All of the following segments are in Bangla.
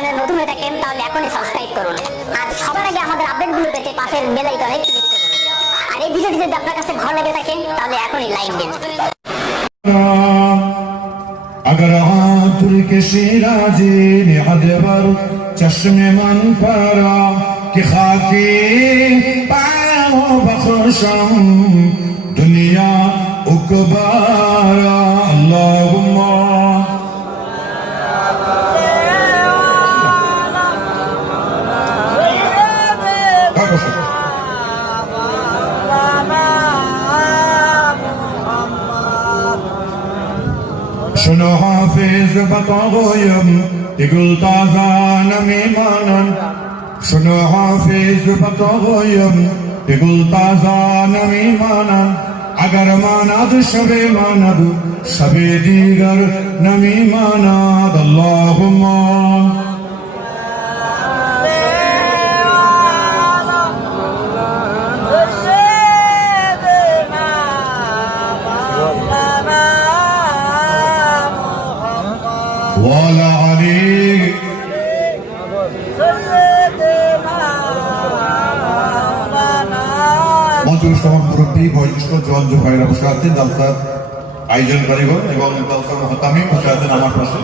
চ্যানেলে নতুন হয়ে থাকেন তাহলে এখনই সাবস্ক্রাইব করুন, আর সবার আগে আমাদের আপডেটগুলো পেতে পাশের বেল আইকনে ক্লিক করুন। আর এই ভিডিওটি যদি আপনার কাছে ভালো লেগে থাকে তাহলে এখনই লাইক দিন। अगर आतुर के सिराजे ने अदबर चश्मे मन परा कि खाके पाओ बखशम दुनिया उकबारा अल्लाहुम्मा شنو حافظ بطاغيم يقول طازان ميمانا شنو حافظ بطاغيم يقول طازان ميمانا اگر ماند شبه ماند شبه دیگر نمی ماند اللهم وعلى علي মঞ্চস্থমান মুরব্বী বয়োজ্যেষ্ঠ জওয়ান ভাইরা বসে আছেন, জালসার আয়োজনকারীগণ এবং জালসার মুহতামিম বসে আছেন আমার পাশে।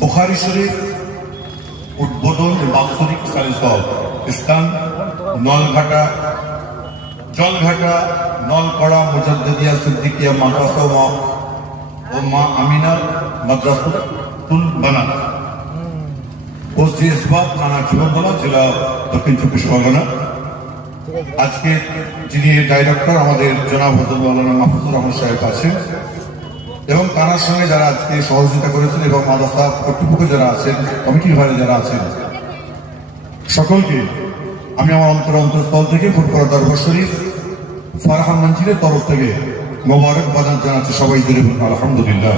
বুখারী শরীফ উদ্বোধন বাৎসরিক সালিসব স্থান নলঘাটা জলঘাটা নলপাড়া মুজাদ্দিদিয়া সিদ্দিকিয়া মাদ্রাসা ও মা আমিনা মাদ্রাসাতুল বানাত পোস্ট ইসবাত থানা জীবনতলা জেলা দক্ষিণ চব্বিশ পরগনা। আজকে যিনি ডাইরেক্টর আমাদের জনাব হযরত মাওলানা মাহফুজুর রহমান সাহেব আছেন এবং তার সঙ্গে যারা আজকে সহযোগিতা করেছেন এবং মাদ্রাসা কর্তৃপক্ষ যারা আছেন, কমিটির ভাইরা যারা আছেন, সকলকে আমি আমার অন্তরস্থল থেকে ফুরফুরা দরবার শরীফ ফারহান মঞ্জিলের তরফ থেকে মোবারকবাদ জানাচ্ছি। সবাই জোরে বলুন আলহামদুলিল্লাহ।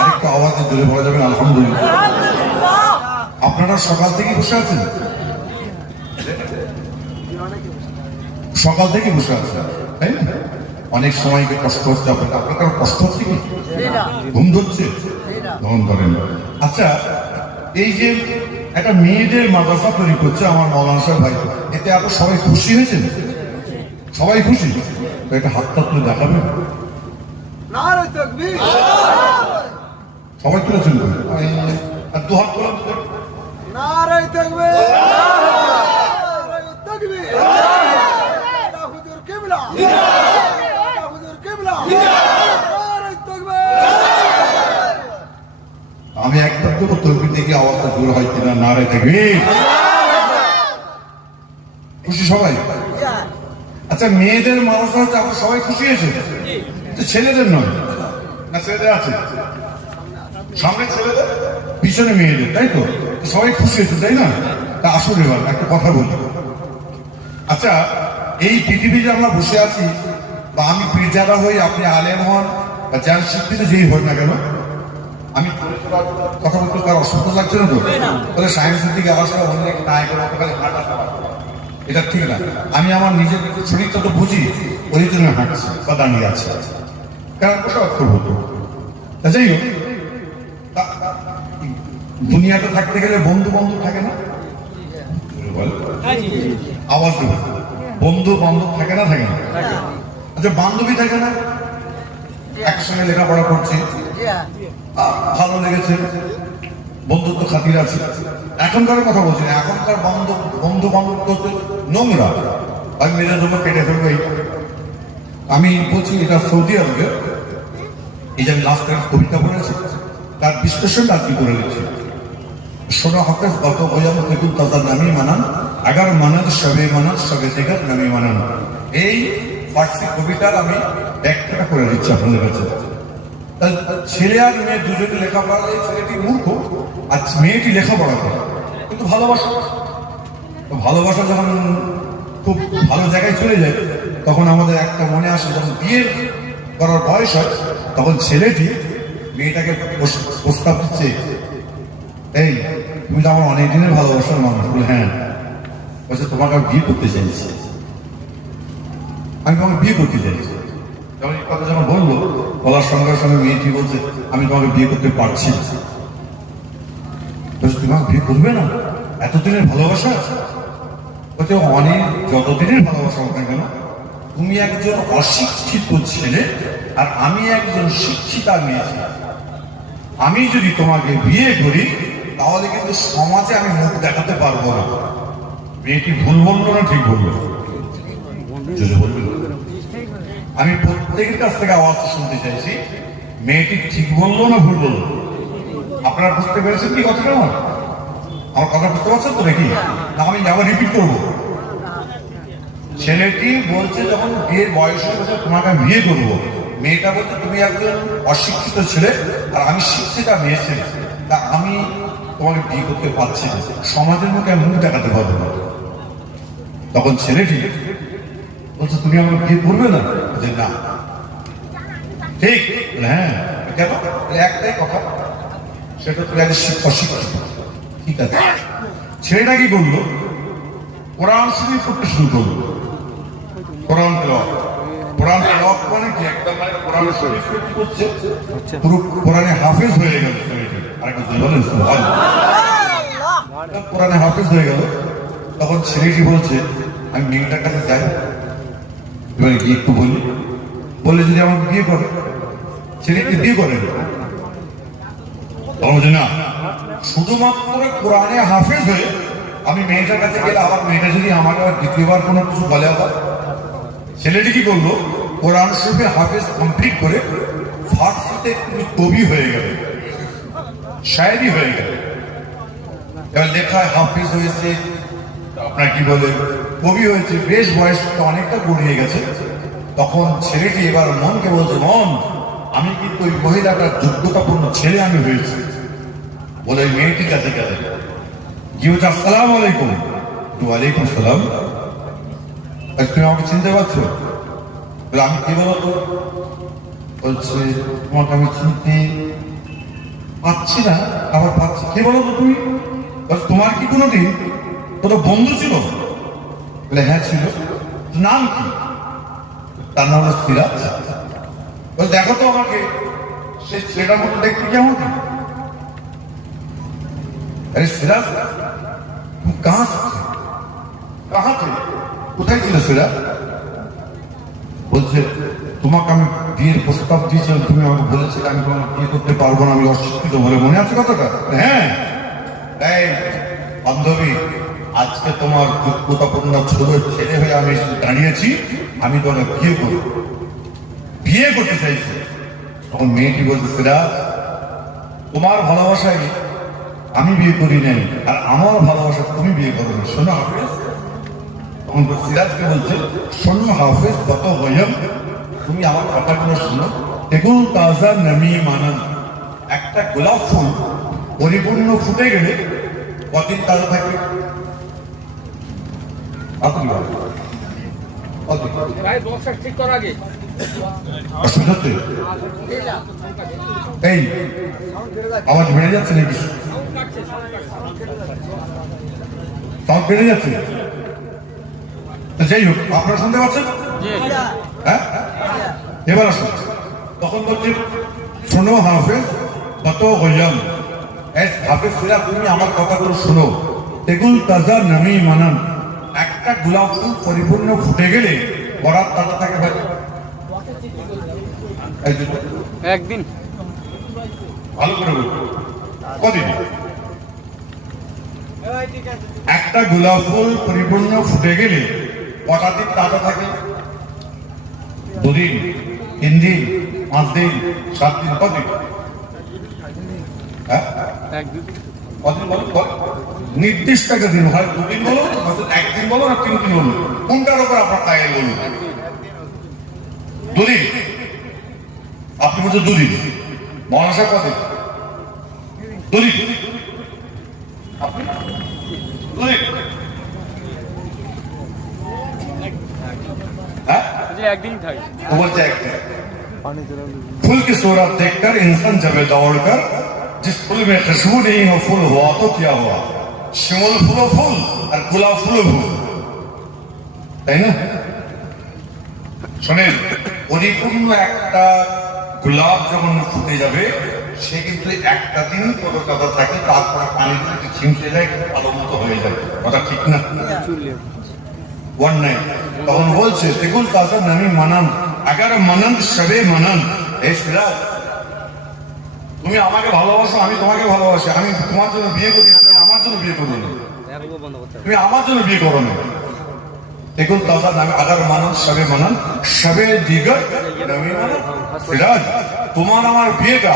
আরেকটা আওয়াজে জোরে বলা যাবেন আলহামদুলিল্লাহ। আপনারা সকাল থেকে বসে আছেন, সকাল থেকে বসে আছেন, তাই না? অনেক সময় কষ্ট হচ্ছে আপনার, কারো কষ্ট হচ্ছে কি? ঘুম ধরছে? ঘুম ধরেন। আচ্ছা, এই যে একটা মেয়েদের মাদ্রাসা তৈরি করছে আমার মৌলানা সাহেব ভাই, এতে আপনার সবাই খুশি হয়েছেন? সবাই খুশি? একটা হাতটা তুলে দেখাবেন? সবাই তুলেছেন আর দু হাত তোলা আমি একবার দেবো তরবির দেখে আওয়াজটা দূর হয় কিনা। নারে থাকবে খুশি সবাই? আচ্ছা, মেয়েদের মাদ্রাসা হচ্ছে আপনার সবাই খুশি হয়েছে, ছেলেদের নয় না? ছেলেদের আছে সামনে, ছেলেদের পিছনে মেয়েদের, তাই তো? সবাই খুশি হয়েছে, তাই না? তা আসুন এবার একটা কথা বলি। আচ্ছা, এই পৃথিবীতে আমরা বসে আছি, বা আমি পীরজাদা হই, আপনি আলেম হন বা যার শিক্ষিত যেই হন না কেন, আমি কথা বলতে তার অসুবিধা লাগছে না তো? তাহলে সায়েন্সের দিকে আবার সবাই অনেক নাই করে এটা ঠিক না। আমি আমার নিজের শরীরটা তো বুঝি, ওই জন্য হাঁটছি বা দাঁড়িয়ে আছে, কারণ পোশাক করবো তো। যাই হোক, দুনিয়াতে থাকতে গেলে বন্ধু বান্ধব থাকে না? আওয়াজ দেবে, বন্ধু বান্ধব থাকে না? থাকে না? আচ্ছা, বান্ধবী থাকে না? একসঙ্গে লেখাপড়া করছি, ভালো লেগেছে, বন্ধুত্ব খাতির আছে। এখনকার কথা বলছি না, এখনকার বন্ধু বান্ধব নোংরা, আমি মেয়েদের জন্য কেটে ফেলবো। আমি বলছি এটা সৌদি আরবে, এই যে আমি লাস্ট কবিতা বলেছি তার বিশ্লেষণটা কি করে লিখছি। শোনো হকেস গত বয়াম খেতুল তাজার নামি মানান আগার মানান সবে মানান সবে দেখার নামি মানান। এই ফার্সি কবিতার আমি ব্যাখ্যাটা করে দিচ্ছি আপনাদের কাছে। ছেলে আর মেয়ে দুজনে লেখাপড়া, ছেলেটি মূর্খ আর মেয়েটি লেখাপড়া করে, কিন্তু ভালোবাসা যখন খুব ভালো জায়গায় চলে যায় তখন আমাদের একটা মনে আসে, যখন বিয়ে করার বয়স হয় তখন ছেলেটি মেয়েটাকে প্রস্তাব দিচ্ছে, এই তুমি তো আমার অনেক দিনের ভালোবাসার মানুষ। বলে হ্যাঁ। বলছে তোমাকে বিয়ে করতে চাইছি, আমি তোমাকে বিয়ে করতে চাইছি। যখন এই কথা যখন বললো, বলার সঙ্গে সঙ্গে মেয়েটি বলছে আমি তোমাকে বিয়ে করতে পারছি না। বলছে তুমি আমাকে বিয়ে করবে না? এতদিনের ভালোবাসা? বলছে অনেক যতদিনের ভালোবাসা হোক না কেন, তুমি একজন অশিক্ষিত ছেলে আর আমি একজন শিক্ষিতা মেয়ে ছেলে। আমি যদি তোমাকে বিয়ে করি তাহলে কিন্তু সমাজে আমি মুখ দেখাতে পারবো না। মেয়েটি ভুল বললো না ঠিক বললো? যদি বলবে আমি প্রত্যেকের কাছ থেকে আওয়াজ শুনতে চাইছি, মেয়েটি ঠিক বললো না ভুল বললো? আপনারা বুঝতে পেরেছেন কি কথাটা? আমার কথা বুঝতে পারছেন তো নাকি? না আমি আবার রিপিট করবো। ছেলেটি বলছে যখন বিয়ের বয়স হয়ে গেছে তোমাকে আমি বিয়ে করবো, মেয়েটা বলছে তুমি একজন অশিক্ষিত ছেলে আর আমি শিক্ষিতা মেয়ে ছেলে, তা আমি তোমাকে বিয়ে করতে পারছি না, সমাজের মুখে মুখ দেখাতে পারবো না। তখন ছেলেটি বলছে তুমি আমাকে বিয়ে করবে না? যে না। ঠিক? হ্যাঁ। কেন? একটাই কথা, সেটা তুমি আগে অশিক্ষিত। ঠিক আছে। ছেলেটা কি করলো? কোরআন শরীফ পড়তে শুরু করলো। কোরআন তেলাওয়াত। কোরআন তেলাওয়াত মানে কি? একদম মানে কোরআন শরীফ কি করছে? পুরো কোরআনে হাফেজ হয়ে গেল ছেলেটি। আরেকটা বলেন সুবহানাল্লাহ। কোরআনে হাফেজ হয়ে গেল। তখন ছেলেটি বলছে আমি মেয়েটার কাছে যাই, এবারে গিয়ে একটু বললে যদি আমাকে বিয়ে করে। ছেলেটি বিয়ে করে না, শুধুমাত্র কোরআনে হাফেজ হয়ে আমি মেয়েটার কাছে গেলে আবার মেয়েটা যদি আমাকে দ্বিতীয়বার কোনো কিছু বলে, আবার ছেলেটি কি করলো? কোরআন শরীফে হাফেজ কমপ্লিট করে ফার্সিতে কবি হয়ে গেল, শায়েরি হয়ে গেল। এবার লেখায় হাফেজ হয়েছে, আপনার কি বলে কবি হয়েছে, বেশ বয়স তো অনেকটা গড়িয়ে গেছে। তখন ছেলেটি এবার মনকে বলছে, মন আমি কিন্তু ওই মহিলাটার যোগ্যতাপূর্ণ ছেলে আমি হয়েছি। বলে মেয়েটির কাছে গেলে গিয়ে বলছে আসসালাম আলাইকুম। ওয়ালাইকুম সালাম। তুমি আমাকে চিনতে পারছো? আমি কি বলতো? বলছে তোমাকে আমি চিনতে পাচ্ছি না, আবার পাচ্ছি। কে বলো তো তুমি? তোমার কি কোনোদিন কোনো বন্ধু ছিল? বলে হ্যাঁ ছিল। নাম কি? তার নাম হলো সিরাজ। দেখো তো আমাকে সেই ছেলেটার মতো দেখতে কেমন? अरे सिराज तुम कहां से কোথায় ছিল সিরাজ? বলছে তোমাকে আমি বিয়ের প্রস্তাব দিয়েছিলাম, তুমি আমাকে বলেছিলে আমি তোমাকে বিয়ে করতে পারবো না, আমি অশিক্ষিত বলে। মনে আছে কথাটা? হ্যাঁ। এই বান্ধবী, আজকে তোমার যোগ্যতাপূর্ণ ছোট ছেলে হয়ে আমি দাঁড়িয়েছি, আমি তোমাকে বিয়ে করতে চাইছি। তখন মেয়েটি বলছে সিরাজ তোমার ভালোবাসায় আমি বিয়ে করি নাই, আর আমার ভালোবাসা তুমি বিয়ে করো না। শোনো হাফেজ। তখন সিরাজকে বলছে শোনো হাফেজ, কত বয়ম, তুমি আমার কথাগুলো শোনো। এগুল তাজা নমি মানান, একটা গোলাপ ফুল পরিপূর্ণ ফুটে গেলে কদিন তাজা থাকবে? এই আওয়াজ বেড়ে যাচ্ছে নাকি? সাউন্ড বেড়ে যাচ্ছে? যাই হোক, আপনারা শুনতে পাচ্ছেন? হ্যাঁ, এবার আসুন। তখন বলছে শোনো হাফেজ, কত হইয়াম, হাফেজ সিরাজ তুমি আমার কথাগুলো শোনো। তেগুল তাজা নামি মানান, একটা গোলাপ ফুল পরিপূর্ণ ফুটে গেলে বরাত তাজা থাকে ভাই। একদিন ভালো করে কদিন? একটা গোলাপ ফুল পরিপূর্ণ ফুটে গেলে কটা দিন তাজা থাকে? 2 দিন, 3 দিন, 5 দিন, 7 দিন, কদিন? কদিন বলো? নির্দিষ্ট একটা দিন হয়, 2 দিন বলো, 1 দিন বলো না 3 দিন বলো, কোনটার উপর আপনার তাই বলুন? 2 দিন। আপনি বলছেন 2 দিন, মহাশয় কদিন? 2 দিন। একদিন থাকে। फूल की सूरत देखकर इंसान जब दौड़कर, जिस फूल में खुशबू नहीं हो फूल हुआ तो क्या हुआ? शिमल फूलो फूल और गुलाब फूलो फूल, তাই না? শোনেন, পরিপূর্ণ একটা গোলাপ যখন ফুটে যাবে সে কিন্তু একটা দিন কলকাতা থাকে, তারপরে পানিতে ছিমছে যায়, ভালো মতো হয়ে যায়। কথা ঠিক না? ওয়ান নাইট তখন বলছে দেখুন তাজা নামি মানান আগার মানান সবে মানান। এই সিরাজ, তুমি আমাকে ভালোবাসো, আমি তোমাকে ভালোবাসি, আমি তোমার জন্য বিয়ে করি, তুমি আমার জন্য বিয়ে করো না, তুমি আমার জন্য বিয়ে করো না। দেখুন তাজা নামি আগার মানান সবে মানান সবে দিগর নামি মানান। সিরাজ, তোমার আমার বিয়েটা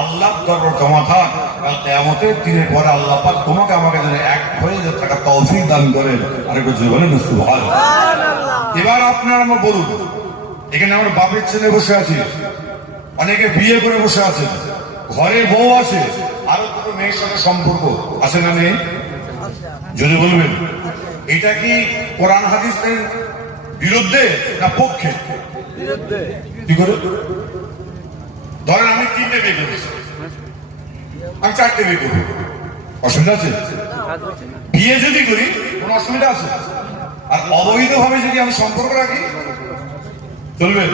আল্লাহর দরবারে জমা থাক, কাল কিয়ামতের দিনের পরে আল্লাহ পাক তোমাকে আমাকে যেন এক হয়ে থাকা তৌফিক দান করেন। আরেকবার জোরে বলেন সুবহানাল্লাহ। এবার আপনারা আমার বলুন, এখানে আমার বাপের ছেলে বসে আছে, অনেকে বিয়ে করে বসে আছে, ঘরে বউ আছে, আরো দুটো মেয়ের সাথে সম্পর্ক আছে না নেই? যদি বলবেন এটা কি কোরআন হাদিসের বিরুদ্ধে না পক্ষে? কি করে? ধরেন আমি 3টে বিয়ে করেছি, আমি 4টে বিয়ে করবো, অসুবিধা আছে? বিয়ে যদি করি কোন অসুবিধা আছে? আর অবৈধ ভাবে যদি আমি সম্পর্ক রাখি চলবে?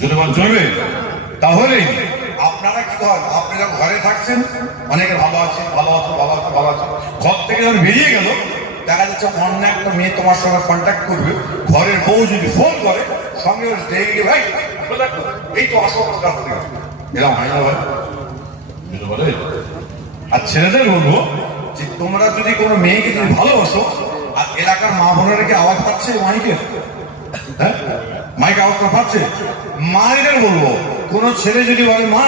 যদি বল চলবে, তাহলে আপনারা কি করেন? আপনি যখন ঘরে থাকছেন, অনেকে ভালো আছে, ভালো আছে, ভালো আছে, ভালো আছে, ঘর থেকে যখন বেরিয়ে গেল, দেখা যাচ্ছে অন্য একটা মেয়ে তোমার সঙ্গে কন্ট্যাক্ট করবে, ঘরের বউ যদি ফোন করে সঙ্গে দেখে ভাই এই তো আসো কাছ থেকে, এরকম হয় না ভাই? বলে আর ছেলেদের বলবো যে তোমরা যদি কোনো মেয়েকে যদি ভালোবাসো, আর এলাকার মা বোনেরা কি আওয়াজ পাচ্ছে মাইকে? হ্যাঁ, মাইকে আওয়াজ পাচ্ছে? মায়েদের বলবো কোন ছেলে যদি বলে মা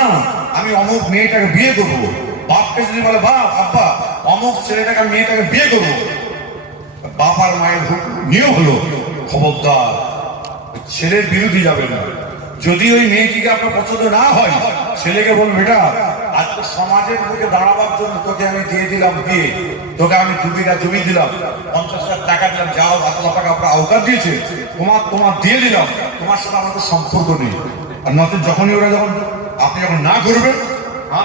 আমি অমুক মেয়েটাকে বিয়ে করবো, বাপকে যদি বলে বাপ আব্বা অমুক ছেলেটাকে মেয়েটাকে বিয়ে করবো, বাপ আর মায়ের নিয়ম হলো খবরদার ছেলের বিরোধী যাবে না। যদি ওই মেয়েটিকে আপনার পছন্দ না হয়, ছেলেকে বলবে বেটা আজকে সমাজের বুকে দাঁড়াবার জন্য তোকে আমি দিয়ে দিলাম বিয়ে, তোকে আমি 2 বিঘা জমি দিলাম, 50,000 টাকা দিলাম, যাও 1 লাখ টাকা আপনার আওকাত দিয়েছে, তোমার দিয়ে দিলাম, তোমার সাথে আমাদের সম্পর্ক নেই। আর নয়তো যখনই ওরা আপনি যখন না করবেন,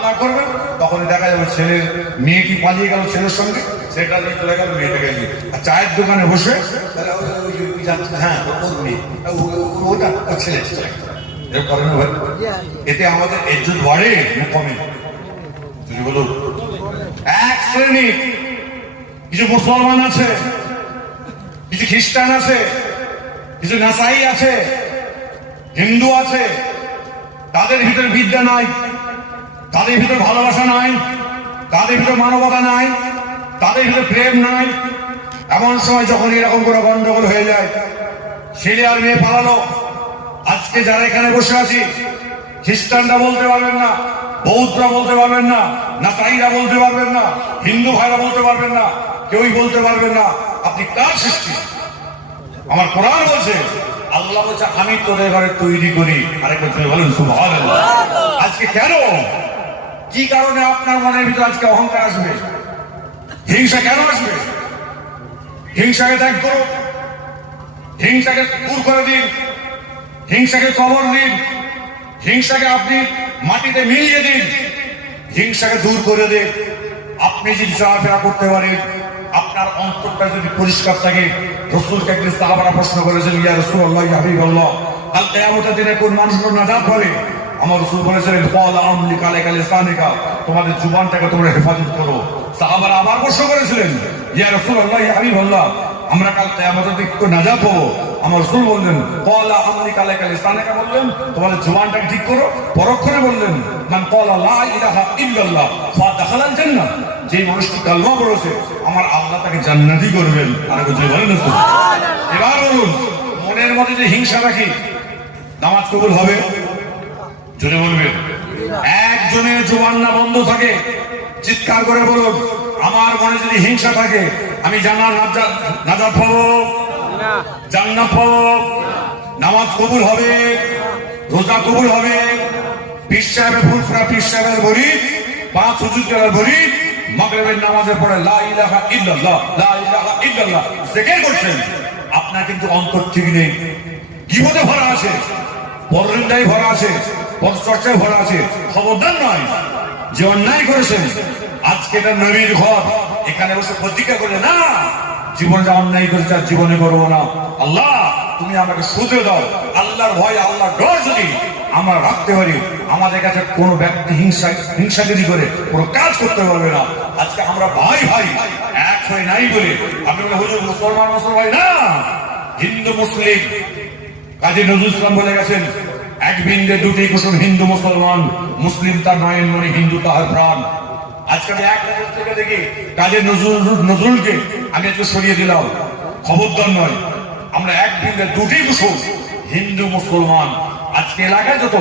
না করবেন, তখনই দেখা যাবে ছেলের মেয়েটি পালিয়ে গেল ছেলের সঙ্গে, সেটা নিয়ে চলে গেল মেয়েটাকে নিয়ে, আর চায়ের দোকানে বসে হ্যাঁ ওটা ছেলে এতে আমাদের ইজ্জত বাড়ে না কমে? তুমি বলুন। এক শ্রেণী কিছু মুসলমান আছে, কিছু খ্রিস্টান আছে, কিছু নাসাই আছে, হিন্দু আছে, তাদের ভিতরে বিদ্যা নাই, তাদের ভিতরে ভালোবাসা নাই, তাদের ভিতরে মানবতা নাই, তাদের ভিতরে প্রেম নাই। এমন সময় যখন এরকম করে গন্ডগোল হয়ে যায়, ছেলে আর মেয়ে পালালো, আজকে যারা এখানে বসে আছি, খ্রিস্টানরা বলতে পারবেন না, বৌদ্ধরা বলতে পারবেন না, নাসাইরা বলতে পারবেন না, হিন্দু ভাইরা বলতে পারবেন না, কেউই বলতে পারবেন না আপনি কার সৃষ্টি। আমার কোরআন বলছে, আল্লাহ বলছে আমি তোদের ঘরে তৈরি করি। আরেকবার তুমি বলেন সুবহানাল্লাহ। আজকে কেন, কি কারণে আপনার মনের ভিতরে আজকে অহংকার আসবে, হিংসা কেন আসবে? হিংসাকে ত্যাগ করো, হিংসাকে দূর করে দিন, হিংসাকে কবর দিন, হিংসাকে আপনি মাটিতে মিলিয়ে দিন, হিংসাকে দূর করে দিন। আপনি যদি চলাফেরা করতে পারেন, আপনার অন্তরটা যদি পরিষ্কার থাকে, রাসূলকে একদিন সাহাবারা প্রশ্ন করেছেন, ইয়া রাসূলুল্লাহ ইয়া হাবিবাল্লাহ, কাল কিয়ামতের দিনে কোন মানুষের নাজাত হবে? আমার রাসূল বলেছিলেন ক্বালা আমলিক আলাইকা লিসানিকা, তোমাদের জুবানটাকে তোমরা হেফাজত করো। সাহাবারা আবার প্রশ্ন করেছিলেন, ইয়া রাসূলুল্লাহ ইয়া হাবিবাল্লাহ, আমরা কাল কিয়ামতের দিনে কোন নাজাত পাবো? আমার রাসূল বললেন ক্বালা আমলিক আলাইকা লিসানিকা, বললেন তোমাদের জুবানটাকে ঠিক করো। পরক্ষণে বললেন মান ক্বালা লা ইলাহা ইল্লাল্লাহ ফাদাখালাল জান্নাহ, যে মানুষটি কালেমা পড়েছে আমার আল্লাহ তাকে জান্নাতি করবেন। আর কিছু বলেন না? এবার বলুন, মনের মধ্যে যে হিংসা রাখি, নামাজ কবুল হবে? জোরে বলবেন। একজনের জবান না বন্ধ থাকে, চিৎকার করে বলুন, আমার মনে যদি হিংসা থাকে আমি নাজাত পাবো, জান্নাত পাবো, নামাজ কবুল হবে, রোজা কবুল হবে, পীর সাহেবের ফুলফরা পীর সাহেবের বলি, 5 হুজুর করার বলি, মাগরিবের নামাজের পরে লা ইলাহা ইল্লাল্লাহ লা ইলাহা ইল্লাল্লাহ জিকির করছেন, আপনার কিন্তু অন্তর ঠিক নেই, গীবতে ভরা আছে, পরনিন্দায় ভরা আছে, পরচর্চায় ভরা আছে। খবরদার নয়, যে অন্যায় করেছেন আজকে এটা নবীর ঘর, এখানে বসে প্রতিজ্ঞা করে না জীবনে যা অন্যায় করেছে আর জীবনে করবো না। আল্লাহ তুমি আমাকে শুধরে দাও। আল্লাহর ভয়, আল্লাহর ডর যদি আমরা রাখতে পারি, আমাদের কাছে কোনো ব্যক্তি হিংসাগিরি করে কোনো কাজ করতে পারবে না। আজকে আমরা ভাই ভাই এক হয়ে নাই বলে আপনি বলে হুজুর মুসলমান ভাই না, হিন্দু মুসলিম। কাজী নজরুল ইসলাম বলে গেছেন, এক বিন্দে দুটি কুসুম, হিন্দু মুসলমান, মুসলিম তার নয়ন মনে, হিন্দু তাহার প্রাণ। আজকে আমি এক নজর থেকে দেখি কাজী নজরুলকে আমি আজকে সরিয়ে দিলাম, খবরদার নয়। আমরা এক বিন্দে দুটি কুসুম, হিন্দু মুসলমান। আজকে এলাকায় যত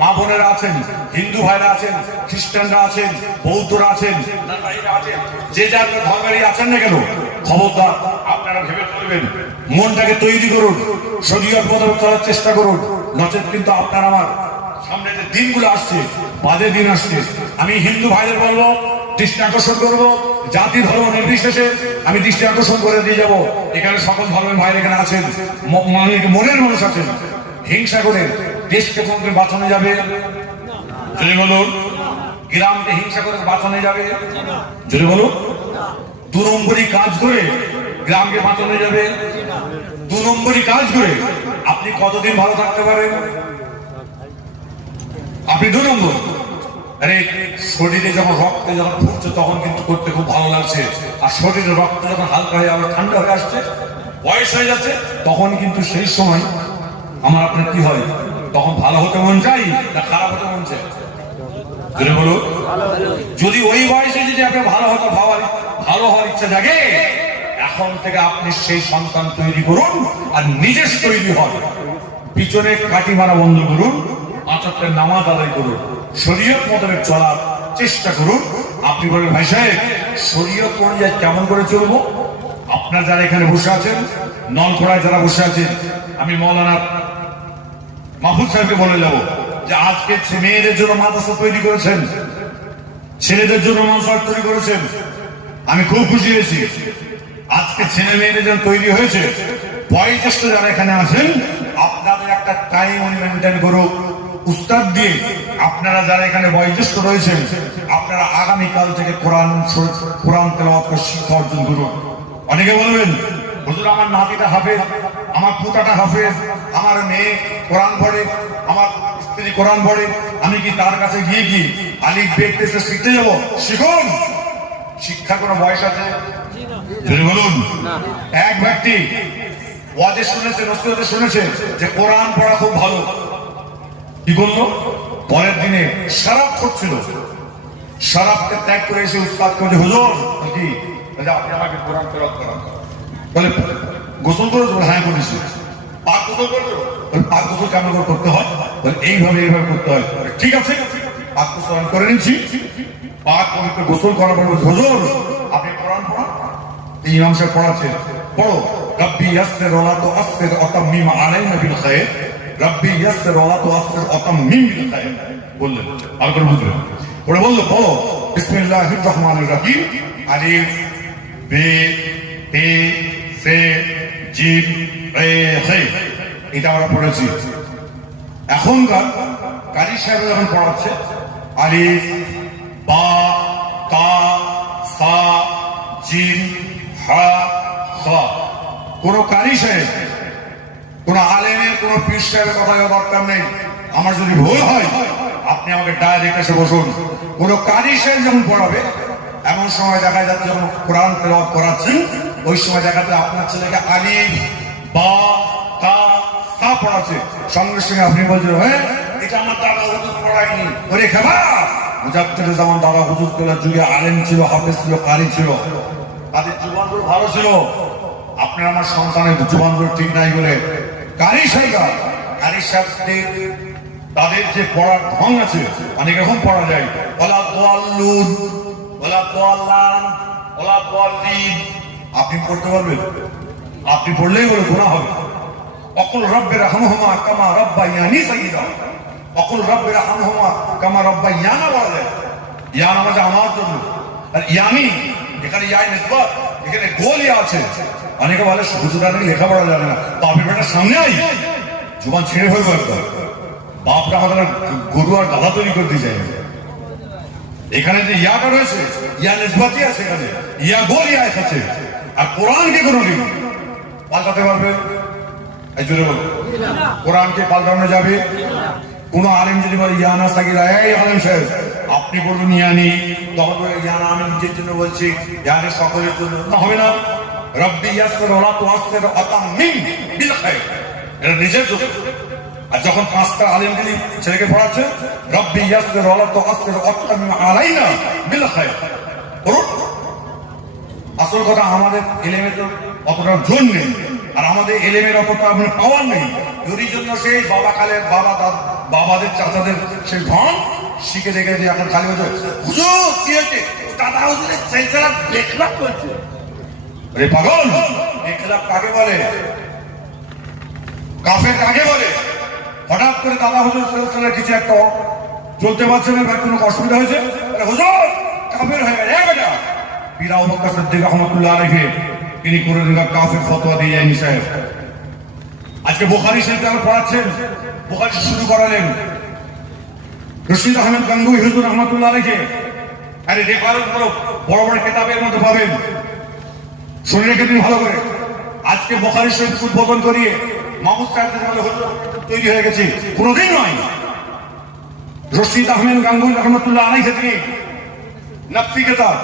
মা বোনেরা আছেন, হিন্দু ভাইরা আছেন, খ্রিস্টানরা আছেন, বৌদ্ধরা আছেন, যে যার ধর্মেরই আছেন না কেন, খবরদার আপনারা ভেবে চলবেন, মনটাকে তৈরি করুন, শরীয়ত মোতাবেক চলার চেষ্টা করুন। নচেত কিন্তু আপনার আমার সামনে যে দিনগুলো আসছে, বাজে দিন আসছে। আমি হিন্দু ভাইদের বলবো, দৃষ্টি আকর্ষণ করবো, জাতি ধর্ম নির্বিশেষে আমি দৃষ্টি আকর্ষণ করে দিয়ে যাবো। এখানে সকল ধর্মের ভাইরা এখানে আছেন, মনের মানুষ আছেন। হিংসা করে দেশকে কোনকে বাঁচানো যাবে? যদি বলুন, গ্রামকে হিংসা করে বাঁচানো যাবে? যদি বলুন, 2 নম্বরই কাজ করে গ্রামকে বাঁচানো যাবে? 2 নম্বরই কাজ করে আপনি কতদিন ভালো থাকতে পারেন? আপনি 2 নম্বর। আরে শরীরে যখন রক্তে যখন ফুটছে তখন কিন্তু করতে খুব ভালো লাগছে, আর শরীরে রক্ত যখন হালকা হয়ে আবার ঠান্ডা হয়ে আসছে, বয়স হয়ে যাচ্ছে, তখন কিন্তু সেই সময় আমার আপনার কি হয়, তখন ভালো হতে মন চাই না খারাপ হতে মন চাই? যদি বলুন, যদি ওই বয়সে যদি আপনি ভালো হওয়ার ইচ্ছা জাগে, এখন থেকে আপনি সেই সন্তান তৈরি করুন আর নিজের তৈরি হন। পিছনে কাটি মারা বন্ধ করুন, 5 ওয়াক্তের নামাজ আদায় করুন, শরীয়ত মোতাবেক চলার চেষ্টা করুন। আপনি বলেন ভাই সাহেব শরীয়ত অনুযায়ী কেমন করে চলবো? আপনার যারা এখানে বসে আছেন, নলখোড়ায় যারা বসে আছেন, আমি মৌলানা মাহফুজ সাহেবকে বলে যাবো যে আজকে মেয়েদের জন্য মাদ্রাসা তৈরি করেছেন, ছেলেদের জন্য মাদ্রাসা তৈরি করেছেন। আমি খুব খুশি হয়েছি। আজকে ছেলে মেয়েদের জন্য তৈরি হয়েছে। বয়োজ্যেষ্ঠ যারা এখানে আছেন, আপনাদের একটা টাইম মেনটেন করুক, উস্তাদ দিয়ে আপনারা যারা এখানে বয়োজ্যেষ্ঠ রয়েছেন, আপনারা আগামীকাল থেকে কোরআন তেলাওয়াত করে শিক্ষা অর্জন করুন। অনেকে বলবেন হুজুর আমার নাতিটা হাফেজ, আমার পুতাটা হাফেজ, আমার মেয়ে কোরআন পড়ে, আমার স্ত্রী কোরআন পড়ে, আমি কি তার কাছে গিয়ে কি আলিফ বে তে শিখতে যাবো? শিখুন। শিক্ষার কোনো বয়স আছে? যদি বলুন, এক ব্যক্তি ওয়াজে শুনেছে, নসিহতে শুনেছে যে কোরআন পড়া খুব ভালো, কি করলো? পরের দিনে শরাব করছিল, শরাবকে ত্যাগ করে এসে উস্তাদ করে হুজুর কি আপনি আমাকে কোরআন তেলাওয়াত করান। বলে গোসল করেছো? হ্যাঁ করেছি। পাক গোসল করেছো? পাক গোসল কেমন করে করতে হয়? বলে এইভাবে করতে হয়। ঠিক আছে, পাক গোসল আমি করে নিচ্ছি। পাক পবিত্র গোসল করার পর হুজুর আপনি কোরআন পড়ান। ইমাম সাহেব পড়াচ্ছে, পড়ো রব্বি ইয়াসসির ওয়ালা তুআসসির ওয়াতাম্মিম আলাইনা বিল খায়র, রব্বি ইয়াসসির ওয়ালা তুআসসির ওয়াতাম্মিম বিল খায়র বললেন। আর করে বুঝলেন? ওরা বললো পড়ো বিসমিল্লাহির রহমানির রহিম, আলিফ বে তে সে জিম রে হে, এটা আমরা পড়েছি। এখনকার কারি সাহেব যখন পড়াচ্ছে আলিফ বা তা সা জিম হা খা, কোন কারি সাহেব, কোন আলেমের, কোন পীর সাহেবের কথা দরকার নেই। আমার যদি ভুল হয় আপনি আমাকে ডাইরেক্ট এসে বসুন। কোন কারি সাহেব যখন পড়াবে, এমন সময় দেখা যাচ্ছে যখন কোরআন তেলাওয়াত করাচ্ছেন, ওই সময় দেখা যায় আপনার ছেলেকে আলিফ বা তা সা পড়াচ্ছে, সঙ্গে সঙ্গে আপনি বলছেন হ্যাঁ এটা আমার দাদা হুজুর পড়ায়নি। ওরে খেবা, মুজাদ্দিদে যেমন দাদা হুজুর তোলার যুগে আলেম ছিল, হাফেজ ছিল, কারি ছিল, তাদের জীবনগুলো ভালো ছিল। আপনার আমার সন্তানের জীবনগুলো ঠিক নাই বলে কারি সাহেবদের তাদের যে পড়ার ঢং আছে, অনেক রকম পড়া যায়। ওলা দোয়াল্লুন, ওলা দোয়াল্লান, ওলা দোয়াল্লিন, আপনি পড়তে পারবেন? আপনি পড়লেই বলে গুনাহ হবে। অকুল রব্বির রাহমহুমা কামা রাব্বায়ানি সাগীরা, অকুল রব্বির রাহমহুমা কামা রাব্বায়ানা বলা যায়। ইয়ানা মানে আমার জন্য, আর ইয়ানি এখানে ইয়াই নিসবত, এখানে গোল ইয়া আছে। অনেকে বলে হুজুরা নাকি লেখাপড়া জানে না। বাপের বেটার সামনে আই জুবান ছেড়ে হয়ে একবার, বাপরা আমাদের গরু আর গাধা তৈরি করতে চাই। এখানে যে ইয়াটা রয়েছে, ইয়া নিসবাতি আছে, এখানে ইয়া গোল ইয়া আছে। আর কোরআনকে কোনোদিন পাল্টাতে পারবে? এই জোরে বলো, কোরআনকে পাল্টানো যাবে? কোন আলেম যদি বলে ইয়া না সাকিরা, এই আলেম সাহেব আপনি বলুন ইয়ানি, তখন বলে ইয়ানা আমি নিজের জন্য বলছি, ইয়ানি সকলের জন্য। না, হবে না। রব্বি ইয়াসসির ওয়া লা তুআসসির আতামিম বিল খায়র, এটা নিজের জন্য। আর যখন পাঁচটা আলেমগিরি ছেলেকে পড়াচ্ছে, রব্বি ইয়াসসির ওয়া লা তুআসসির আতামিম আলাইনা বিল খায়র, বলুন। আসল কথা আমাদের এলেমে তো অতটা জোর নেই, আর আমাদের এলেমের অতটা পাওয়ার নেই। ওই জন্য সেই বাবা কালের বাবাদের চাচাদের সেই ধন শিখে দেখে যে এখন খালি হচ্ছে হুজুর কি হয়েছে, দাদা হুজুরের সিলসিলা দেখলাম বলছে। আরে পাগল, দেখলাম কাকে বলে? কাফের কাকে বলে? হঠাৎ করে দাদা হুজুর সিলসিলা কিছু একটা চলতে পারছে না, বা কোনো অসুবিধা হয়েছে, হুজুর কাফের হয়ে গেছে। বেটা পীর আবু বকর সিদ্দিক রাহমাতুল্লাহ আলাইহি তিনি করে দিলেন কাফের ফতোয়া দিয়ে যায়নি সাহেব। আজকে বুখারী শরীফ পড়াচ্ছেন, বুখারী শুরু করালেন রশিদ আহমেদ গাঙ্গুহি হুজুর রহমাতুল্লাহ আলাইহি। আরে রেফারেন্স গুলো বড় বড় কিতাবের মধ্যে পাবেন, শুনে রেখে দিন ভালো করে। আজকে বুখারী শরীফ উদ্বোধন করিয়ে মাহমুদ সাহেবদের বলে হুজুর তৈরি হয়ে গেছে, কোনোদিন নয়। রশিদ আহমেদ গাঙ্গুহি রহমাতুল্লাহ আলাইহি তিনি নফসি কিতাব,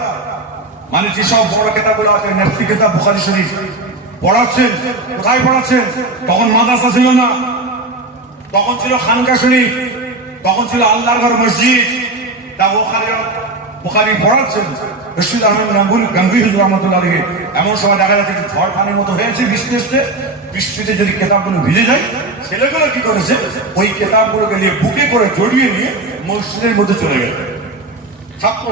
মানে যেসব বড় কিতাবগুলো আছে নফসি কিতাব বুখারী শরীফ পড়াচ্ছেন। কোথায় পড়াচ্ছেন? তখন মাদ্রাসা ছিল না, তখন ছিল খানকা শরীফ, তখন ছিল আল্লাহর ঘর মসজিদ। তা বুখারী পড়াচ্ছেন রশিদ আহমেদ গাঙ্গুহি হুজুর রহমাতুল্লাহ আলাইহি। এমন সময় দেখা যাচ্ছে ঝড় পানির মতো হয়েছে বৃষ্টিতে যদি কেতাবগুলো ভিজে যায়, ছেলেগুলো কি করেছে ওই কেতাবগুলোকে নিয়ে বুকে করে জড়িয়ে নিয়ে মসজিদের মধ্যে চলে গেছে। ছাত্র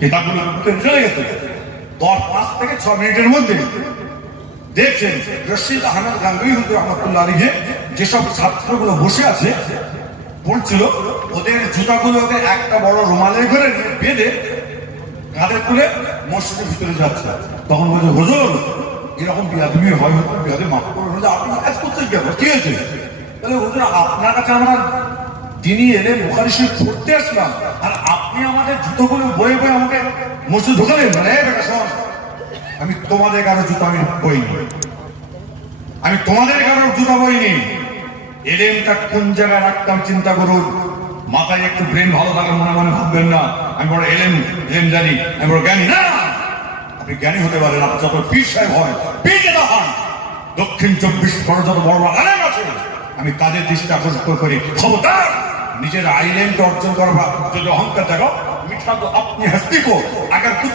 কেতাবগুলো বুকে চলে গেছে। 5 থেকে 6 মিনিটের মধ্যে দেখছেন রশিদ আহমেদ গাঙ্গুহি হুজুর রহমাতুল্লাহ আলাইহি যেসব ছাত্রগুলো বসে আছে বলছিল, ওদের জুতাগুলোকে একটা বড় রুমালের করে বেঁধে কাঁধে তুলে মসজিদের ভিতরে যাচ্ছে। তখন বলছে হুজুর এরকম বিয়াদবি হয়, বিয়াদে মাফ করে আপনি কাজ করতে গেল কি হয়েছে? তাহলে হুজুর আপনার কাছে আমরা তিনি এলেন বুখারী শরীফ পড়তে আসলাম, আর আপনি আমাদের জুতোগুলো বয়ে বয়ে আমাকে মসজিদ ঢোকালেন। মানে বেটা শোন, আমি তোমাদের কারো জুতো আমি বইনি, আমি তোমাদের কারোর জুতা বইনি। এলেমটা কোন জায়গায় রাখতাম চিন্তা করুন। মাথায় একটু ব্রেন ভালো থাকার মনে মনে ভাববেন না আমি বড় এলেম জানি, আমি বড় জ্ঞানী। না, আপনি জ্ঞানী হতে পারেন, আপনি যত পীর সাহেব হয়, পীর নেতা হন। দক্ষিণ 24 পরগনা যত বড় বড় আলেম আছে, আমি তাদের দৃষ্টি আকর্ষিত করি। খবরদার নিজের আইলেমকে অর্জন করার যদি অহংকার দেখো, মিঠা তো আপনি হস্তি কো, আগার কুছ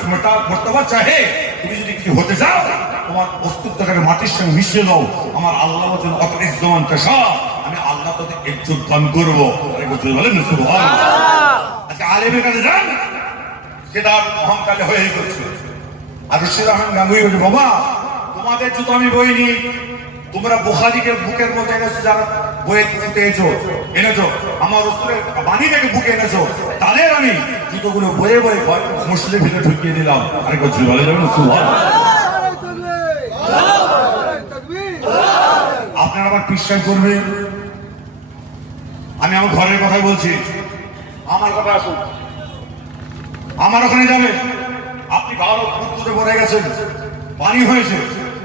মর্তবা চাহে, তুমি যদি কিছু হতে চাও তোমার অস্তিত্বটাকে মাটির সঙ্গে মিশিয়ে দাও। আমার আল্লাহ বলেন অতইজ্জমান তাশা, আমি আল্লাহ তোদের ইজ্জত দান করব। আরে বুঝতে বলেন না সুবহানাল্লাহ। আচ্ছা আলেমের কাছে যান, সেটা অহংকারে হয়েই করছে। আর রশিদ আহমেদ গাঙ্গুহি বলছে বাবা তোমাদের জুতো আমি বইনি, তোমরা বুখারীকে বুকের মধ্যে এনেছো, যারা বইয়ে এনেছো আমার রাসূলের বাণী থেকে বুকে এনেছো, তাদের আমি জুতোগুলো বয়ে বয়ে মসজিদের ভিতরে ঢুকিয়ে দিলাম। আরেকবার জুড়ে বলে যাবেন সুবহানাল্লাহ। আপনারা আবার বিশ্বাস করবেন, আমি আমার ঘরের কথাই বলছি, আমার কথা আসুন, আমার ওখানে যাবে, আপনি ভালো দুধে পড়ে গেছেন, পানি হয়েছে,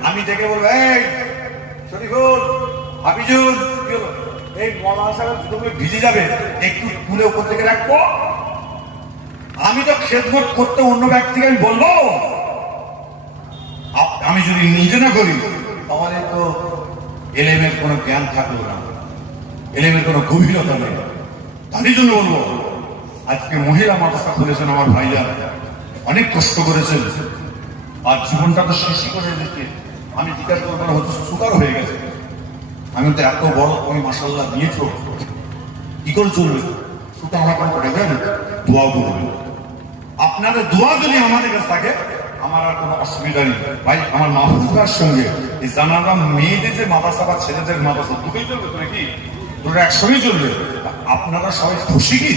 আমি দেখে বলবো এই শরীফুল হাফিজুল এই মৌলানা সাহেব জুতোগুলো ভিজে যাবে, একটু তুলে উপর থেকে রাখবো। আমি তো খেদমত করতে অন্য ব্যক্তিকে আমি বলবো, আমি যদি নিজে না করি তাহলে তো এলেমের কোনো জ্ঞান থাকলো না, এলেমের কোনো গভীরতা নেই। তারই জন্য বলবো আজকে মহিলা মাদ্রাসা খুলেছেন আমার ভাইরা, অনেক কষ্ট করেছেন, আর জীবনটা তো শেষ করে দিচ্ছে। আমি জিজ্ঞাসা করবো হচ্ছে সুগার হয়ে গেছে, আমি তো এত বড় তুমি মাশাআল্লাহ দিয়েছ, কি করে চলবে? শুধু আমার কোনো দেখবেন, দোয়া করবেন। আপনাদের দোয়া যদি আমাদের কাছে থাকে আমার আর কোনো অসুবিধা নেই। ভাই আমার মাহফুজার সঙ্গে এই জানালাম মেয়েদের যে মাদ্রাসা বা ছেলেদের মাদ্রাসা দুটোই চলবে তো নাকি? দুটো একসঙ্গেই চলবে। আপনারা সবাই খুশি কি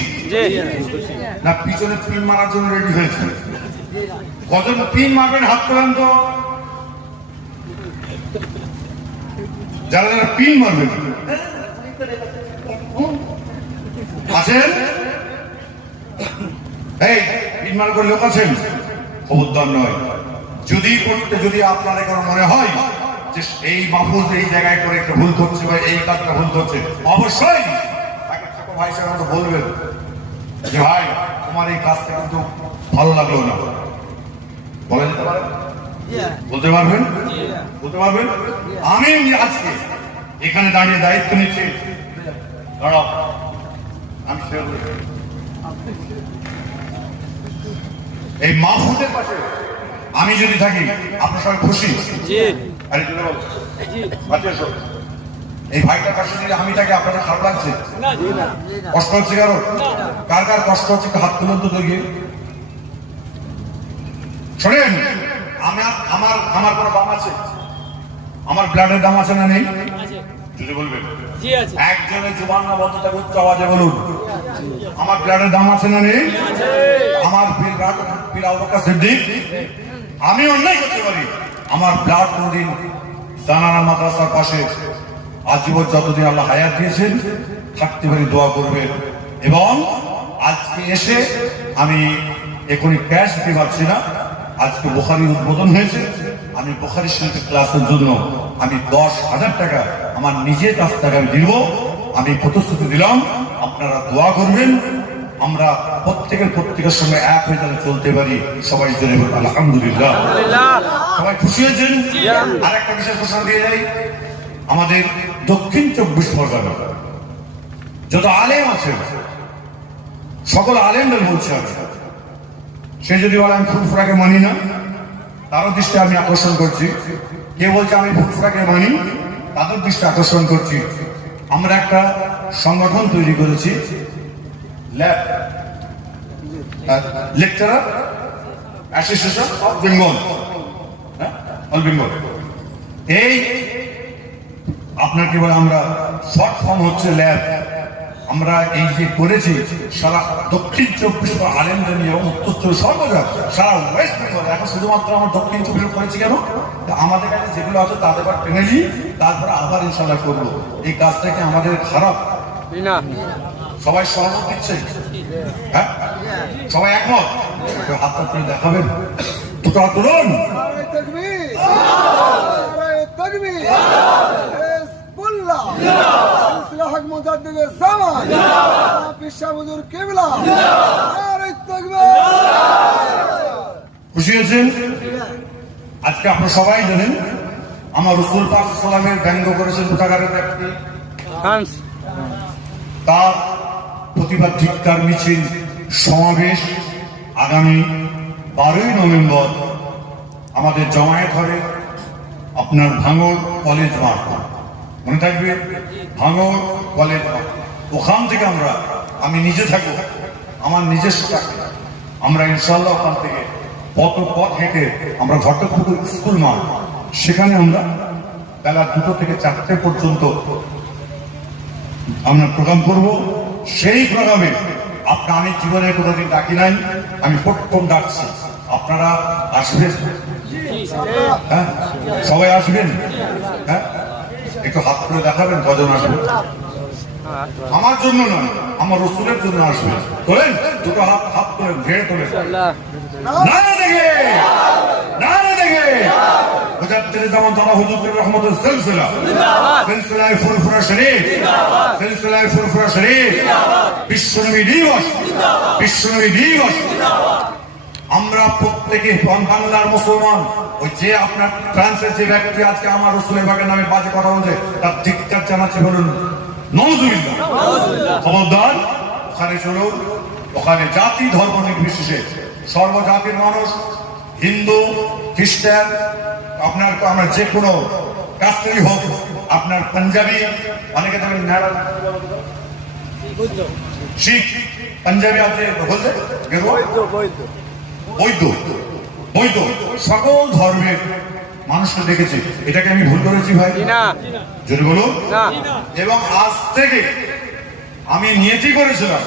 না? পিছনে পিন মারার জন্য রেডি হয়েছে? কজন পিন মারবেন হাত তোলেন তো, যারা যারা পিন মারবেন আছেন? এই নির্মাণ করে লোক আছেন, খবরদার নয়। যদি আপনার এখন মনে হয় যে এই মাহফুজ এই জায়গায় করে একটা ভুল করছে বা এই কাজটা ভুল করছে, অবশ্যই তাকে ছোট ভাই সাহেব বলবেন যে ভাই তোমার এই কাজটা কিন্তু ভালো লাগলো না, বলে যেতে পারেন, বলতে পারবেন, বলতে পারবেন। আমি আজকে এখানে দাঁড়িয়ে দায়িত্ব নিচ্ছি, দাঁড়াও, আমি এই মাহফুজের পাশে আমি যদি থাকি আপনার সবাই খুশি? আরে এই ভাইটার পাশে যদি আমি থাকি আপনাদের খারাপ লাগছে? কষ্ট হচ্ছে কারো? কার কার কষ্ট হচ্ছে হাত তুলুন তো দেখি। শোনেন, আমার কোনো দাম আছে? আমার ব্লাডের দাম আছে না নেই? যদি বলবেন একজনের জুবান না বন্ধ থাকে উচ্চ আওয়াজে বলুন, আমার ব্লাডের দাম আছে না নেই? আমার পীর আবু বকর সিদ্দিক, আমি অন্যায় করতে পারি, আমার ব্লাড কোনদিন জানানা মাদ্রাসার পাশে আজীবন যতদিন আল্লাহ হায়াত দিয়েছেন থাকতে পারি, দোয়া করবেন। এবং আজকে এসে আমি এখনই ক্যাশ দিতে পারছি না, আজকে বুখারী উদ্বোধন হয়েছে, আমি বুখারী শরীফের ক্লাসের জন্য আমি 10,000 টাকা আমার নিজের কাছ থেকে আমি দিব, আমি প্রতিশ্রুতি দিলাম, আপনারা দোয়া করবেন, আমরা প্রত্যেকের সঙ্গে এক হয়ে যাতে চলতে পারি। সবাই জন্য আলহামদুলিল্লাহ। সবাই খুশি হয়েছেন? আর একটা বিশেষ ঘোষণা দিয়ে যাই, আমাদের দক্ষিণ 24 পরগনা যত আলেম আছে সকল আলেমদের বলছি আমি, সে যদি বলে আমি ফুরফুরাকে মানি না, তারও দৃষ্টি আমি আকর্ষণ করছি। কে বলছে আমি ফুরফুরাকে মানি, তাদের দৃষ্টি আকর্ষণ করছি। আমরা একটা সংগঠন তৈরি করেছি, lecturer association of Bengal, all Bengal. এই আপনার কি বলে, আমরা শর্ট ফর্ম হচ্ছে ল্যাব। আমরা এই যে করেছি সারা দক্ষিণ 24 আলেমদের নিয়ে, উত্তর 24 সর্বদা সারা ওয়েস্ট বেঙ্গল। এখন শুধুমাত্র আমরা দক্ষিণ 24 করেছি কেন, আমাদের কাছে যেগুলো আছে তাদের আবার টেনে নিই, তারপরে আবার ইনশাল্লাহ করবো। এই কাজটাকে আমাদের খারাপ না, সবাই সহমত দিচ্ছে? হ্যাঁ, সবাই একমত? হাতটা তুলে দেখাবেন, দুটো হাত তুলুন। খুশি হয়েছেন? আজকে আপনারা সবাই জানেন আমার রাসূল পাক সাল্লাল্লাহু আলাইহি ওয়াসাল্লামের ব্যঙ্গ করেছেন কোথাকারের ব্যক্তি, তার প্রতিবাদ ধিক্কার মিছিল সমাবেশ আগামী 12ই নভেম্বর আমাদের জমায়েত হবে আপনার ভাঙড় কলেজ মাঠ, মনে থাকবে, ভাঙড় কলেজ মাঠ। ওখান থেকে আমি নিজে থাকবো, আমার নিজস্ব টাকা, আমরা ইনশাল্লাহ ওখান থেকে পথ হেঁটে আমরা ঘটকপুকুর স্কুল মাঠ, সেখানে আমরা বেলা 2টো থেকে 4টে পর্যন্ত আমরা প্রোগ্রাম করব। সেই প্রোগ্রামে আমি জীবনে কোনোদিন ডাকি নাই, আমি প্রথম ডাকছি, আপনারা আসবেন? হ্যাঁ, সবাই আসবেন? হ্যাঁ, একটু হাত করে দেখাবেন কজন আসবেন। আমার জন্য নয়, আমার রাসূলের জন্য আসবেন। তোলেন, দুটো হাত তোলেন, ঘেড়ে তোলেন, নারে দেখে, নারে দেখে। মুজাদ্দিদ জামান তাআলা হুজুর রহমতুল সিলসিলা, সিলসিলায়ে ফুরফুরা শরীফ, সিলসিলায়ে ফুরফুরা শরীফ, বিশ্বনবী দিবস, বিশ্বনবী দিবস। আমরা প্রত্যেকে বাংলার মুসলমান, ওই যে আপনার ফ্রান্সের যে ব্যক্তি আজকে আমার রাসূলের বাগের নামে বাজে কথা বলছে, তার ধিক্কার জানাচ্ছে, বলুন নাউযুবিল্লাহ। খবরদার, ওখানে চলুন, ওখানে জাতি ধর্ম নির্বিশেষে সর্বজাতির মানুষ, হিন্দু খ্রিস্টান, আমরা যে কোনো কাস্টই হোক, আপনার পাঞ্জাবি, অনেকে দেখেন শিখ পাঞ্জাবি আছে, বলতে বৈদ্য, বৈদ্য, সকল ধর্মের মানুষকে দেখেছি। এটাকে আমি ভুল করেছি ভাই? যদি বলুন। এবং আজ থেকে আমি নিয়তি করেছিলাম,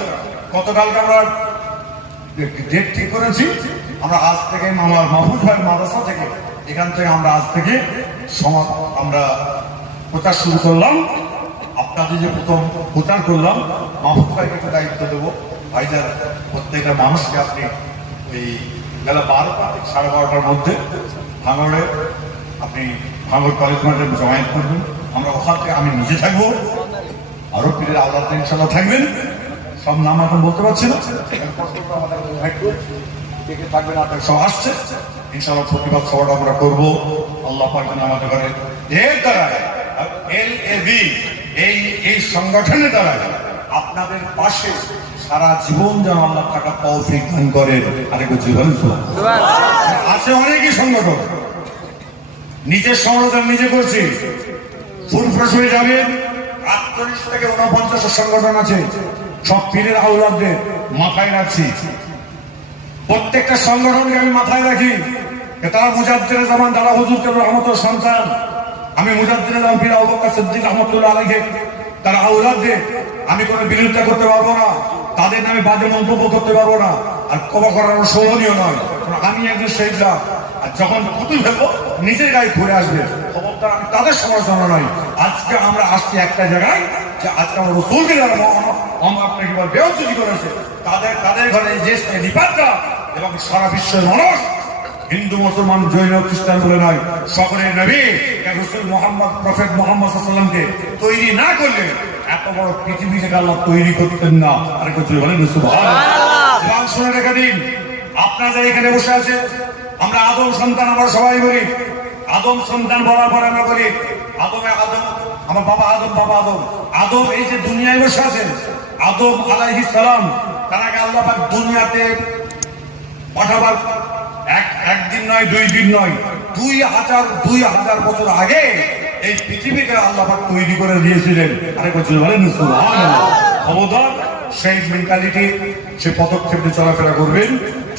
গতকালকে আমরা ডেট ঠিক করেছি, আমরা আজ থেকে আমার মাহফুজ ভাই মাদ্রাসা থেকে, এখান থেকে আমরা আজ থেকে আমরা প্রচার শুরু করলাম। আপনাদের যে প্রথম প্রচার করলাম, মাহফুজ ভাইকে একটু দায়িত্ব দেবো, ভাইজান প্রত্যেকটা মানুষকে আপনি ওই বেলা 12টা থেকে 12:30টার মধ্যে ভাঙড়ে আপনি ভাঙড় কলেজ মাঠে জয়েন করবেন। আমরা ওখান থেকে আমি নিজে থাকবো, আরো পীরের আওলাদ ইনশাল্লাহ থাকবেন। সব নাম এখন বলতে পারছি না, থাকবেন আপনার সব আসছে ইনশাল্লাহ। প্রতিবাদ সভাটা আমরা করবো আল্লাহ পাক যেন আমাদের ঘরে এর দ্বারা LAV এই সংগঠনের দ্বারা আপনাদের পাশে সারা জীবন যেন আল্লাহ টাকা তৌফিক দান করেন। আরেক জীবন আছে অনেকই সংগঠন, নিজের সংগঠন নিজে করছি। ফুলপ্রসবে যাবেন 48 থেকে 49 সংগঠন আছে, সব পীরের আওলাদদের মাথায় রাখছি। প্রত্যেকটা সংগঠনকে আমি মাথায় রাখি। তারা মুজাদ্দিরে জামান, তারা হুজুর কেবল রহমতের সন্তান। আমি মুজাদ্দিরে জামান পীর আবু বকর সিদ্দিক রহমাতুল্লাহ আলাইহি তারা আওলাদদের আমি কোনো বিরোধিতা করতে পারবো না, তাদের নামে বাজে মন্তব্য করতে পারবো না, আর কবা করার শোভনীয় নয়। আমি একজন শহীদরা আর যখন পুতুল ফেলবো নিজের গায়ে ঘুরে আসবে, খবরদার আমি তাদের সমালোচনা নয়। আজকে আমরা আসছি একটা জায়গায় যে আজকে আমরা রসুলকে যারা আপনাকে বেউজ্জতি করেছে তাদের ঘরে যে নিপাতটা এবং সারা বিশ্বের মানুষ হিন্দু মুসলমান জৈন খ্রিস্টান বলে নয়, সকলের নবী রাসূল মুহাম্মদ প্রফেট মুহাম্মদ সাল্লাল্লাহু আলাইহি ওয়াসাল্লামকে তৈরি না করলে এত বড় পৃথিবী থেকে আল্লাহ তৈরি করতেন না। আরে কিছু বলেন সুবহানাল্লাহ। এবং শুনে রেখে দিন, আপনারা এখানে বসে আছে, আমরা আদম সন্তান, আমরা সবাই বলি আদম সন্তান বলার পর আমরা বলি আদম আমার বাবা আদম, বাবা আদম। আদম এই যে দুনিয়ায় বসে আছেন, আদম আলাইহিস সালাম তাকে আল্লাহ পাক দুনিয়াতে পাঠাবার একদিন নয়, 2 দিন নয়, 2000 বছর আগে এই পৃথিবীকে আল্লাহ পাক তৈরি করে দিয়েছিলেন। আরেক বছর বলেন সুবহানাল্লাহ। খবরদার সেই মেন্টালিটি, সে পদক্ষেপে চলাফেরা করবেন।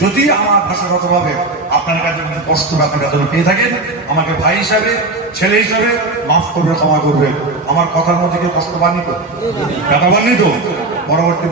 যদি আমার ভাষাগতভাবে আপনার কাছে কষ্ট বা আপনার কাছে পেয়ে থাকেন, আমাকে ভাই হিসাবে, ছেলে হিসাবে মাফ করবে, ক্ষমা করবেন। আমার কথার মধ্যে কেউ কষ্ট পাননি তো, ব্যথা পাননি তো? পরবর্তী